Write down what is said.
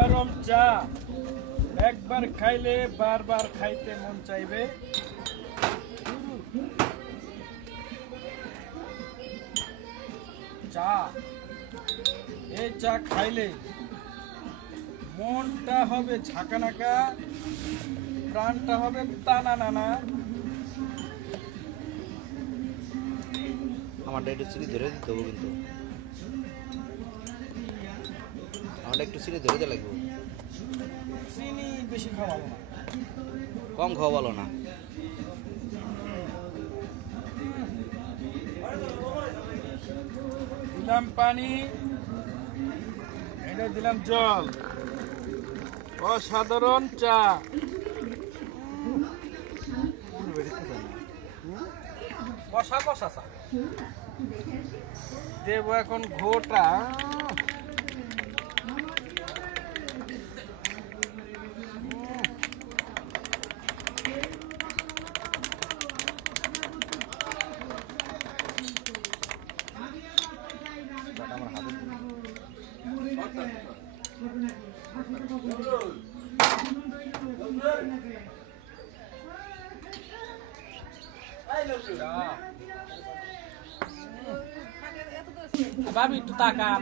গরম চা একবার খাইলে বারবার খাইতে মন চাইবে। চা এই চা খাইলে মনটা হবে ঝাঁকানাকা, প্রাণটা হবে টানা নানা একটু চিনি ধরে দিতে হবে কিন্তু। আমারটা একটু চিনি ধরে লাগবে। চিনি বেশি খাওয়াবো না। কম খাওয়া ভালো না। দিলাম পানি এটা দিলাম জল। অসাধারণ চা। কষা কষা চা। দেব এখন ঘোটা। চা ভাবি একটু তাকান।